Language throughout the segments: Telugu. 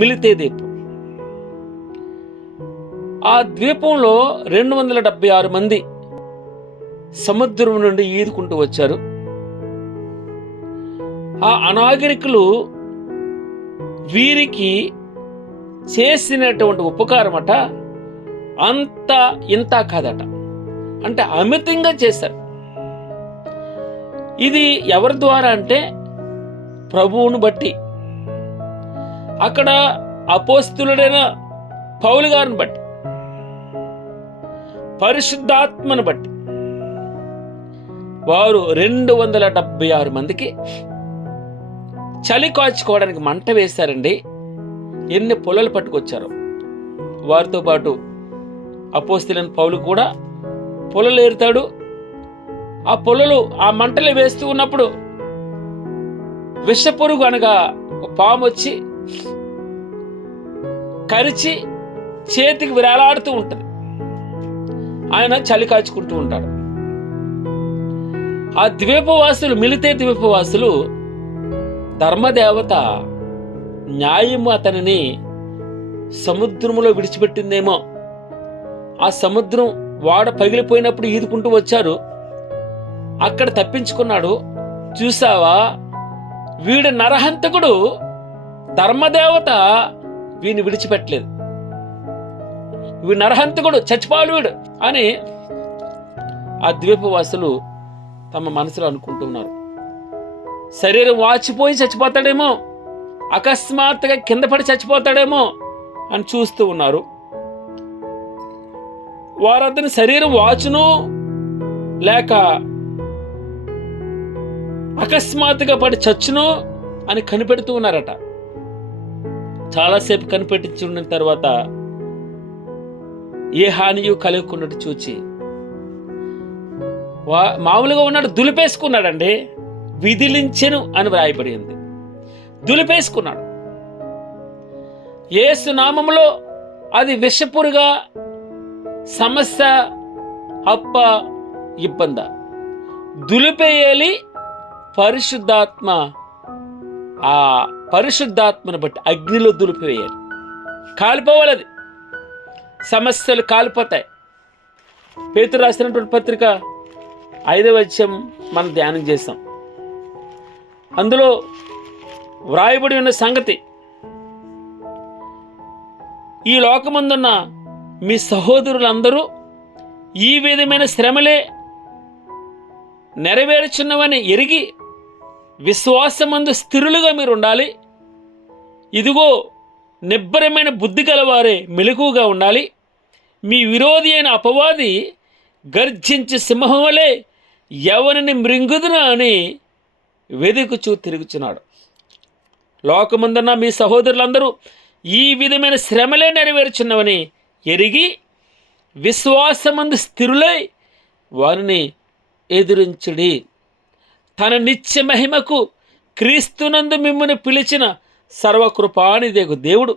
మిలితే ద్వీపం. ఆ ద్వీపంలో 276 మంది సముద్రం నుండి ఈదుకుంటూ వచ్చారు. ఆ అనాగరికులు వీరికి చేసినటువంటి ఉపకారం అట అంత ఇంత కాదట, అంటే అమితంగా చేశారు. ఇది ఎవరి ద్వారా అంటే ప్రభువును బట్టి, అక్కడ అపోస్తులుడైన పౌలు గారిని బట్టి, పరిశుద్ధాత్మను బట్టి వారు 276 మందికి చలి కాచుకోవడానికి మంట వేశారండి. ఎన్ని పొలాలు పట్టుకొచ్చారు. వారితో పాటు అపోస్తలుడైన పౌలు కూడా పొలలు ఏరుతాడు. ఆ పొలలు ఆ మంటలు వేస్తూ ఉన్నప్పుడు విషపురుగు అనగా పాము వచ్చి కరిచి చేతికి విరాలాడుతూ ఉంటుంది. ఆయన చలి కాచుకుంటూ ఉంటాడు. ఆ ద్వీపవాసులు, మిలితే ద్వీపవాసులు, ధర్మదేవత న్యాయము అతనిని సముద్రంలో విడిచిపెట్టిందేమో. ఆ సముద్రం వాడ పగిలిపోయినప్పుడు ఈదుకుంటూ వచ్చారు. అక్కడ తప్పించుకున్నాడు. చూసావా, వీడు నరహంతకుడు, ధర్మదేవత వీడిని విడిచిపెట్టలేదు, వీడు నరహంతకుడు, చచ్చిపోవాలి వీడు అని ఆ ద్వీపవాసులు తమ మనసులో అనుకుంటున్నారు. శరీరం వాచిపోయి చచ్చిపోతాడేమో, అకస్మాత్తుగా కింద పడి చచ్చిపోతాడేమో అని చూస్తూ ఉన్నారు. వారతని శరీరం వాచును లేక అకస్మాత్తుగా పడి చచ్చును అని కనిపెడుతూ ఉన్నారట. చాలాసేపు కనిపెట్టించి ఉన్న తర్వాత ఏ హానియు కలుగుకున్నట్టు చూచి మామూలుగా ఉన్నాడు, దులిపేసుకున్నాడండి. విదిలించెను అని వ్రాయబడి ఉంది. దులిపేసుకున్నాడు. యేసు నామములో అది విషపురుగా, సమస్య, అప్ప, ఇబ్బంద, దులిపేయాలి. పరిశుద్ధాత్మ, ఆ పరిశుద్ధాత్మను బట్టి అగ్నిలో దులిపివేయాలి. కాలిపోవాలి. అది సమస్యలు కాలిపోతాయి. పేతురు రాసినటువంటి పత్రిక 5వ అధ్యాయం మనం ధ్యానం చేస్తాం. అందులో వ్రాయబడి ఉన్న సంగతి, ఈ లోకమందున్న మీ సహోదరులందరూ ఈ విధమైన శ్రమలే నెరవేర్చున్నవని ఎరిగి విశ్వాసమందు స్థిరులుగా మీరు ఉండాలి. ఇదిగో, నిబ్బరమైన బుద్ధి గలవారే మెలకువగా ఉండాలి. మీ విరోధి అయిన అపవాది గర్జించి సింహం వలె ఎవరిని మృంగుదునా అని వెదుకుచూ తిరుగుచున్నాడు. లోకముందున్న మీ సహోదరులందరూ ఈ విధమైన శ్రమలే నెరవేర్చున్నవని ఎరిగి విశ్వాసమందు స్థిరులై వారిని ఎదురించుడి. తన నిత్య మహిమకు క్రీస్తునందు మిమ్మల్ని పిలిచిన సర్వకృపానిదేగు దేవుడు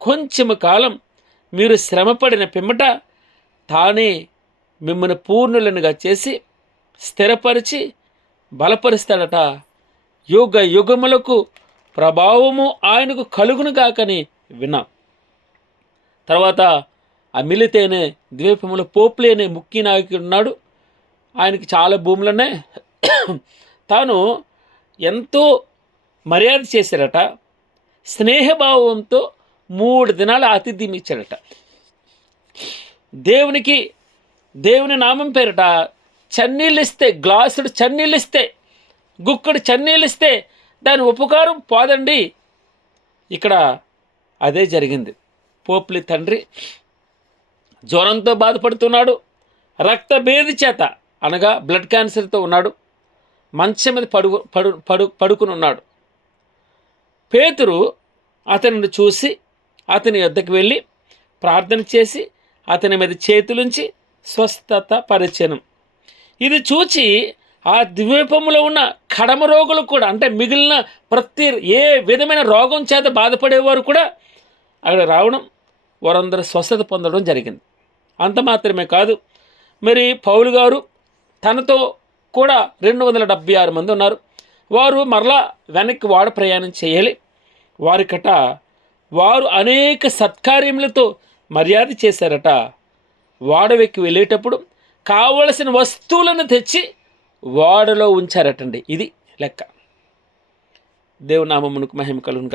కొంచెము కాలం మీరు శ్రమపడిన పిమ్మట తానే మిమ్మల్ని పూర్ణులనుగా చేసి స్థిరపరిచి బలపరుస్తాడట. యుగ యుగములకు ప్రభావము ఆయనకు కలుగునుగాకని విన్నాం. తర్వాత ఆ మిలితేనే ద్వీపములో పోప్లే అనే ముఖ్య నాయకుడు ఉన్నాడు. ఆయనకి చాలా భూములు ఉన్నాయి. తాను ఎంతో మర్యాద చేశారట. స్నేహభావంతో 3 దినాల ఆతిథ్యం ఇచ్చాడట. దేవుని నామం పేరట చన్నీళ్ళు ఇస్తే, గ్లాసుడు చన్నీళ్ళు ఇస్తే, గుక్కడు చన్నీళ్ళు ఇస్తే దాని ఉపకారం పోదండి. ఇక్కడ అదే జరిగింది. పోప్లి తండ్రి జ్వరంతో బాధపడుతున్నాడు. రక్తభేది చేత అనగా బ్లడ్ క్యాన్సర్తో ఉన్నాడు. మంచం మీద పడుకుని ఉన్నాడు. పేతురు అతనిని చూసి అతని యొద్దకు వెళ్ళి ప్రార్థన చేసి అతని మీద చేతులుంచి స్వస్థత పరిచయం. ఇది చూచి ఆ ద్వీపంలో ఉన్న కడమ రోగులు కూడా, అంటే మిగిలిన ప్రతి ఏ విధమైన రోగం చేత బాధపడేవారు కూడా అక్కడ రావడం, వారందరూ స్వస్థత పొందడం జరిగింది. అంత మాత్రమే కాదు, మరి పౌలు గారు తనతో కూడా 276 మంది ఉన్నారు. వారు మరలా వెనక్కి వాడ ప్రయాణం చేయాలి. వారికట వారు అనేక సత్కార్యములతో మర్యాద చేశారట. ఓడవెక్కి వెళ్ళేటప్పుడు కావలసిన వస్తువులను తెచ్చి ఓడలో ఉంచారటండి. ఇది లెక్క. దేవుని నామమునకు మహిమ కలుగును గాక.